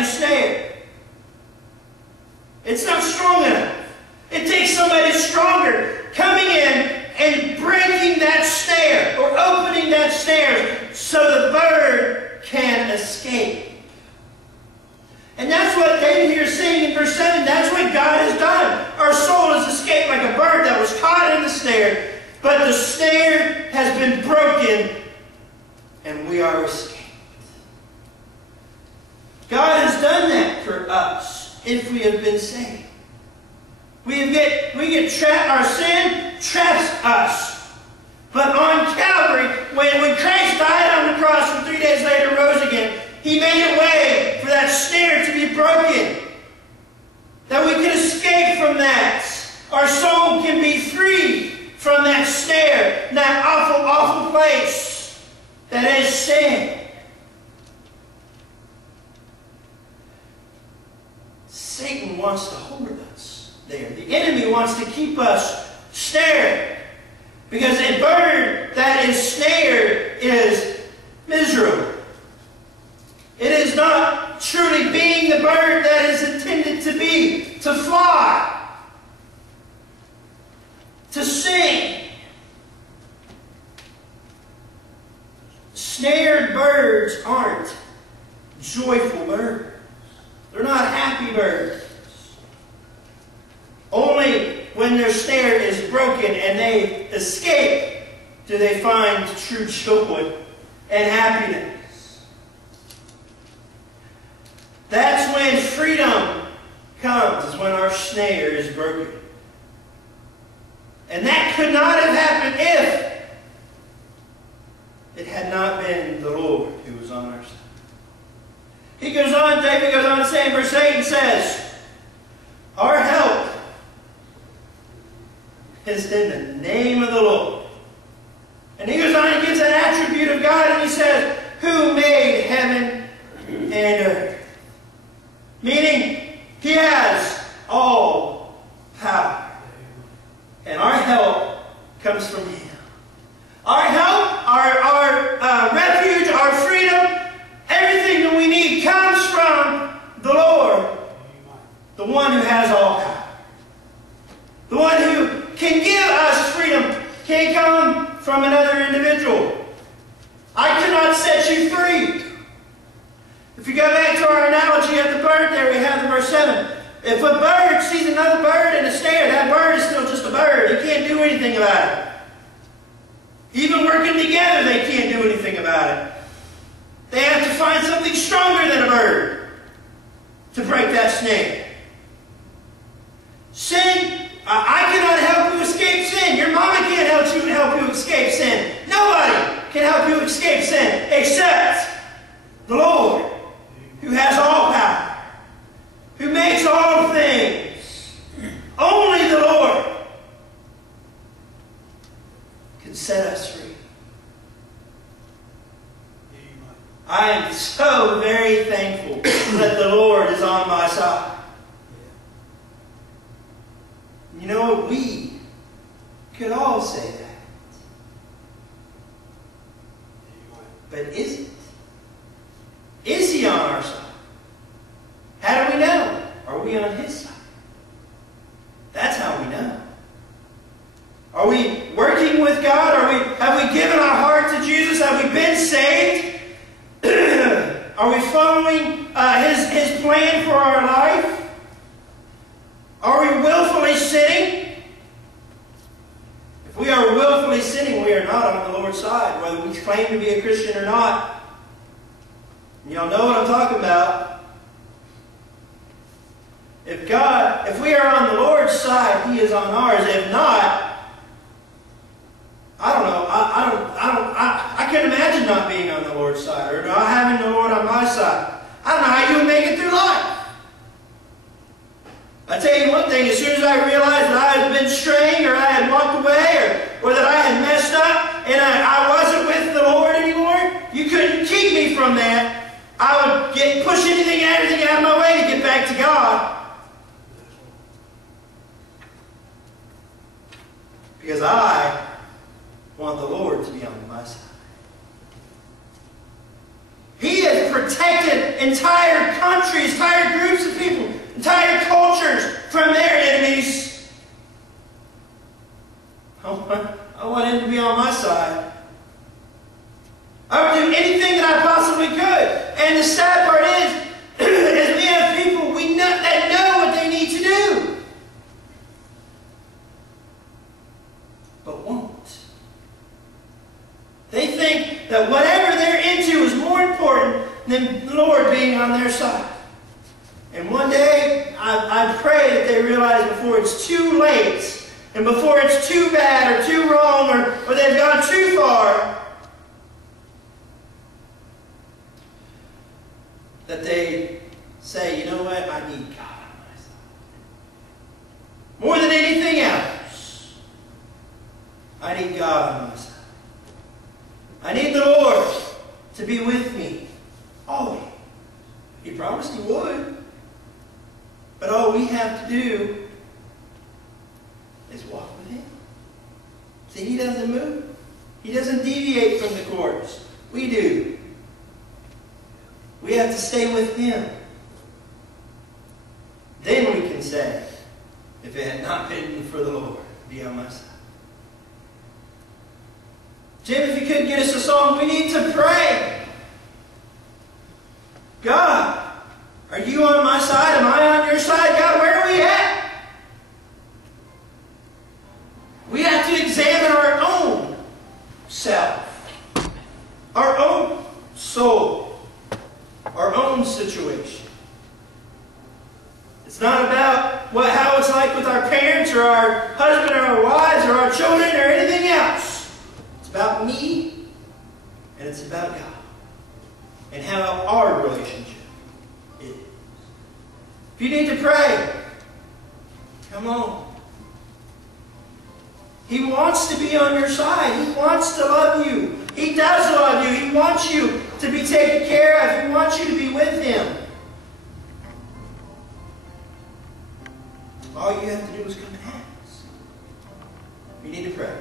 the snare. It's not strong enough. It takes somebody stronger coming in and breaking that snare or opening that snare so the bird can escape. And that's what David here is saying in verse 7. That's what God has done. Our soul has escaped like a bird that was caught in the snare, but the snare has been broken and we are escaped. God has done that for us if we have been saved. We get trapped. Our sin traps us. But on Calvary, when Christ died on the cross and 3 days later rose again, He made a way for that snare to be broken. That we can escape from that. Our soul can be free from that snare, that awful, awful place that is sin. Satan wants to hold us there. The enemy wants to keep us snared. Because a bird that is snared is miserable. It is not truly being the bird that is intended to be, to fly, to sing. Snared birds aren't joyful birds. They're not happy birds. Only when their snare is broken and they escape do they find true joy and happiness. That's when freedom comes, is when our snare is broken. And that could not have happened if it had not been the Lord who was on our side. David goes on to say in verse 8 and says, our help is in the name of the Lord. And he goes on and gives an attribute of God and he says, who made heaven and earth. Meaning, He has all power. And our help comes from Him. Our help, our refuge, our freedom, everything that we need comes from the Lord. The one who has all power. The one who can give us freedom can't come from another individual. I cannot set you free. If you go back to our analogy of the bird there we have in verse 7. If a bird sees another bird in a snare, that bird is still just a bird. He can't do anything about it. Even working together, they can't do anything about it. They have to find something stronger than a bird to break that snare. Sin, I cannot help you escape sin. Your mama can't help you escape sin. Nobody can help you escape sin except the Lord, who has all power, who makes all things. Only the Lord can set us free. I am so very thankful that the Lord is on my side. You know what? We could all say that. But is it? Is He on our side? How do we know? Are we on His side? That's how we know. Are we working with God? Have we given our heart to Jesus? Have we been saved? Are we following His plan for our life? Are we willfully sinning? If we are willfully sinning, we are not on the Lord's side, whether we claim to be a Christian or not. Y'all know what I'm talking about. If we are on the Lord's side, He is on ours. If not, I don't know. I can't imagine not being on the Lord's side or not having the Lord on my side. I don't know how you would make it through life. I tell you one thing, as soon as I realized that I had been straying or I had walked away or that I had messed up and I wasn't with the Lord anymore, you couldn't keep me from that. I would push anything and everything out of my way to get back to God. Because I want the Lord to be on my side. He has protected entire countries, entire groups of people, entire cultures from their enemies. I want Him to be on my side. I would do anything that I possibly could. And the sad part is we have people that know what they need to do, but won't. They think that whatever they're into is more important than the Lord being on their side. And one day, I pray that they realize before it's too late, and before it's too bad or too wrong, or they've gone too far, that they say, you know what, I need God on my side. More than anything else, I need God on my side. I need the Lord to be with me always. He promised He would. But all we have to do is walk with Him. See, He doesn't move. He doesn't deviate from the course. We do. We have to stay with Him. Then we can say, if it had not been for the Lord, be on my side. Jim, if you could get us a song, we need to pray. God, are you on my side? Am I on your side? God, where are we at? We have to examine our own self, our own soul, our own situation. It's not about how it's like with our parents or our husband or our wives or our children or anything else. It's about me, and it's about God and how our relationship is. If you need to pray, come on. He wants to be on your side. He wants to love you. He does love you. He wants you to be taken care of. He wants you to be with Him. All you have to do is come and ask. You need to pray.